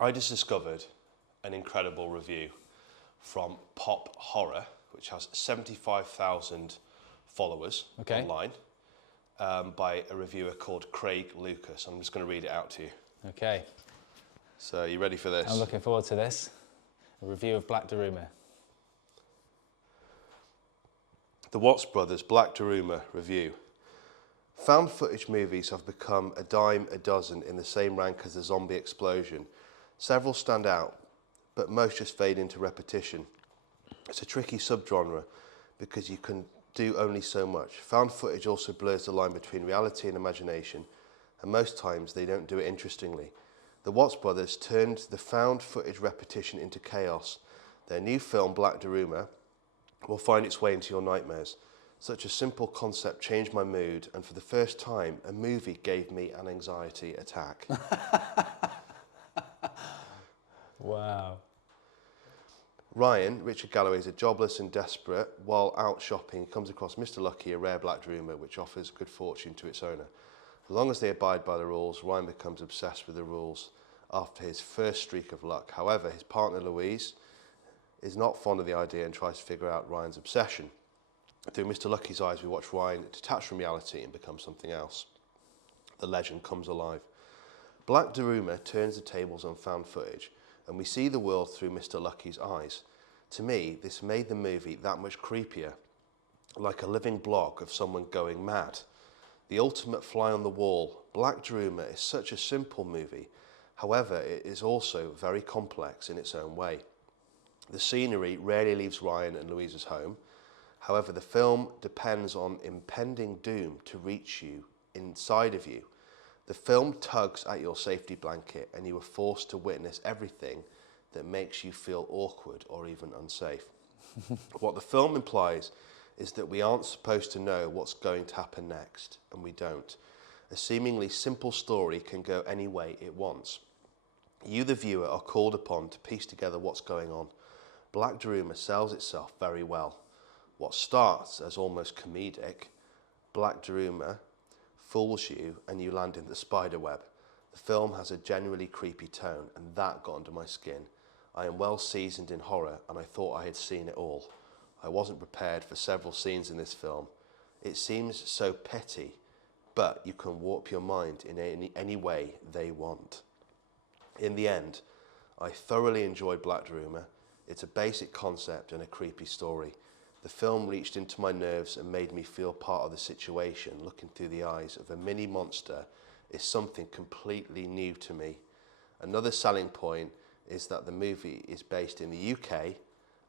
I just discovered an incredible review from Pop Horror, which has 75,000 followers online, by a reviewer called Craig Lucas. I'm just going to read it out to you. Okay. So, are you ready for this? I'm looking forward to this. A review of Black Daruma. The Watts Brothers Black Daruma review. Found footage movies have become a dime a dozen in the same rank as the zombie explosion. Several stand out, but most just fade into repetition. It's a tricky subgenre because you can do only so much. Found footage also blurs the line between reality and imagination, and most times they don't do it interestingly. The Watts Brothers turned the found footage repetition into chaos. Their new film, Black Daruma, will find its way into your nightmares. Such a simple concept changed my mood, and for the first time, a movie gave me an anxiety attack. Wow. Ryan, Richard Galloway, is a jobless and desperate. While out shopping, he comes across Mr. Lucky, a rare black Daruma, which offers good fortune to its owner. As long as they abide by the rules, Ryan becomes obsessed with the rules after his first streak of luck. However, his partner Louise is not fond of the idea and tries to figure out Ryan's obsession. Through Mr. Lucky's eyes, we watch Ryan detach from reality and become something else. The legend comes alive. Black Daruma turns the tables on found footage, and we see the world through Mr. Lucky's eyes. To me, this made the movie that much creepier, like a living blog of someone going mad. The ultimate fly on the wall, Black Daruma is such a simple movie. However, it is also very complex in its own way. The scenery rarely leaves Ryan and Louise's home. However, the film depends on impending doom to reach you inside of you. The film tugs at your safety blanket, and you are forced to witness everything that makes you feel awkward or even unsafe. What the film implies is that we aren't supposed to know what's going to happen next, and we don't. A seemingly simple story can go any way it wants. You, the viewer, are called upon to piece together what's going on. Black Daruma sells itself very well. What starts as almost comedic, Black Daruma fools you and you land in the spider web. The film has a genuinely creepy tone, and that got under my skin. I am well seasoned in horror, and I thought I had seen it all. I wasn't prepared for several scenes in this film. It seems so petty, but you can warp your mind in any way they want. In the end, I thoroughly enjoyed Black Daruma. It's a basic concept and a creepy story. The film reached into my nerves and made me feel part of the situation. Looking through the eyes of a mini monster is something completely new to me. Another selling point is that the movie is based in the UK,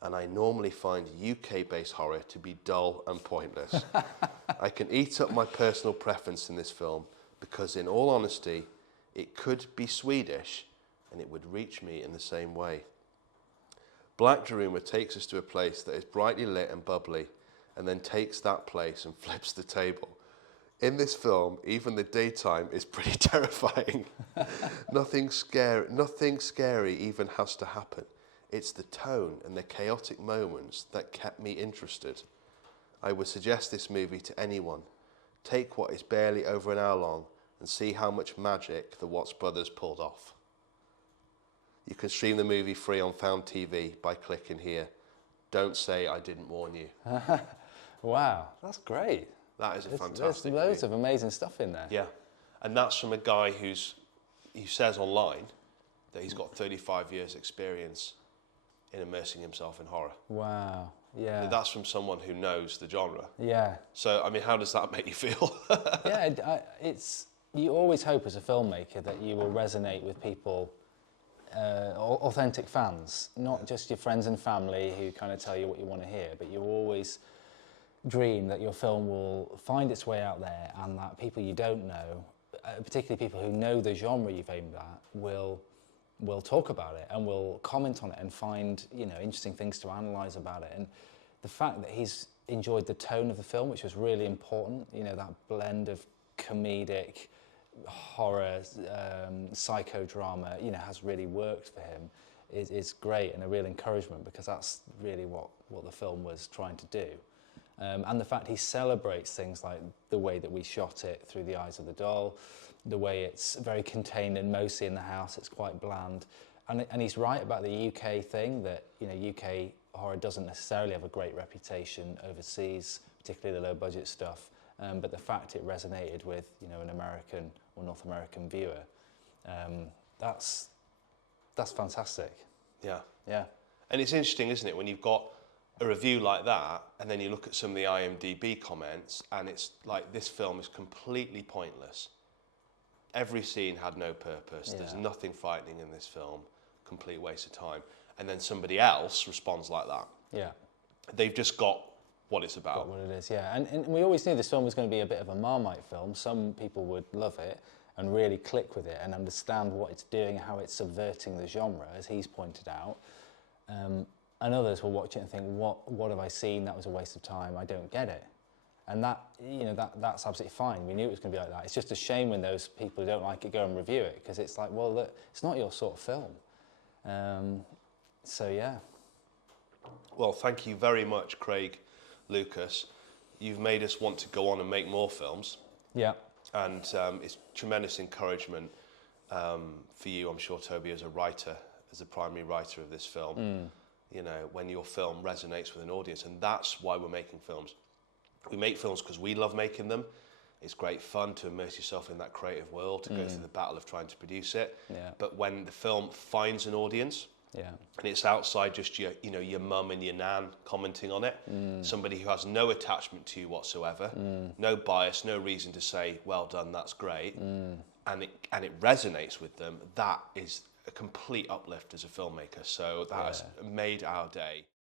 and I normally find UK-based horror to be dull and pointless. I can eat up my personal preference in this film because, in all honesty, it could be Swedish and it would reach me in the same way. Black Daruma takes us to a place that is brightly lit and bubbly, and then takes that place and flips the table. In this film, even the daytime is pretty terrifying. Nothing scary even has to happen. It's the tone and the chaotic moments that kept me interested. I would suggest this movie to anyone. Take what is barely over an hour long and see how much magic the Watts Brothers pulled off. You can stream the movie free on Found TV by clicking here. Don't say I didn't warn you. Wow, that's great. That is a fantastic There's loads of amazing stuff in there. Yeah, and that's from a guy who says online that he's got 35 years experience in immersing himself in horror. Wow, yeah. That's from someone who knows the genre. Yeah. So, I mean, how does that make you feel? Yeah, you always hope as a filmmaker that you will resonate with people, authentic fans, not just your friends and family who kind of tell you what you want to hear, but you always dream that your film will find its way out there, and that people you don't know, particularly people who know the genre you've aimed at, will talk about it and will comment on it and find, you know, interesting things to analyse about it. And the fact that he's enjoyed the tone of the film, which was really important, you know, that blend of comedic, horror, psychodrama, you know, has really worked for him, is great and a real encouragement, because that's really what the film was trying to do. And the fact he celebrates things like the way that we shot it through the eyes of the doll, the way it's very contained and mostly in the house, it's quite bland, and he's right about the UK thing, that, you know, UK horror doesn't necessarily have a great reputation overseas, particularly the low budget stuff. But the fact it resonated with, you know, an American or North American viewer, that's fantastic. Yeah. Yeah. And it's interesting, isn't it, when you've got a review like that, and then you look at some of the IMDb comments, and it's like, this film is completely pointless. Every scene had no purpose. Yeah. There's nothing frightening in this film. Complete waste of time. And then somebody else responds like that. Yeah. They've just got what it's about. What it is, yeah. And we always knew this film was going to be a bit of a Marmite film. Some people would love it and really click with it and understand what it's doing, how it's subverting the genre, as he's pointed out. And others will watch it and think, what have I seen? That was a waste of time. I don't get it. And that, you know, that's absolutely fine. We knew it was going to be like that. It's just a shame when those people who don't like it go and review it, because it's like, well, look, it's not your sort of film. So, yeah. Well, thank you very much, Craig Lucas. You've made us want to go on and make more films. Yeah. And it's tremendous encouragement for you, I'm sure, Toby, as a writer, as the primary writer of this film. You know, when your film resonates with an audience, and that's why we're making films. We make films because we love making them. It's great fun to immerse yourself in that creative world, to go through the battle of trying to produce it. Yeah. But when the film finds an audience, Yeah. and it's outside just your, you know, your mum and your nan commenting on it, somebody who has no attachment to you whatsoever, no bias, no reason to say, well done, that's great, and it resonates with them, that is a complete uplift as a filmmaker. So that has made our day.